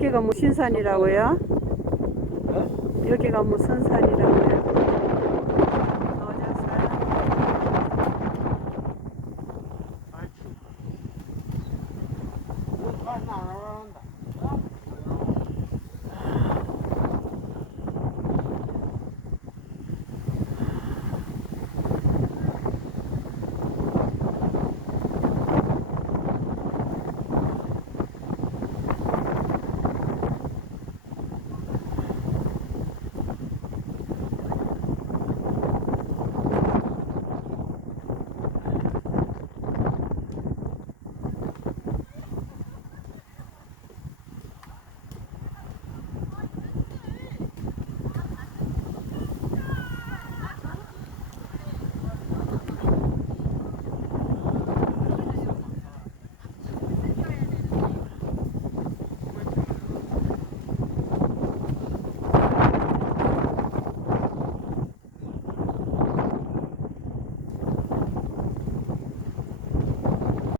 여기가 뭐 무슨 산이라고요? 어? 네? 여기가 뭐 무슨 산이라고요? 어저산. 아이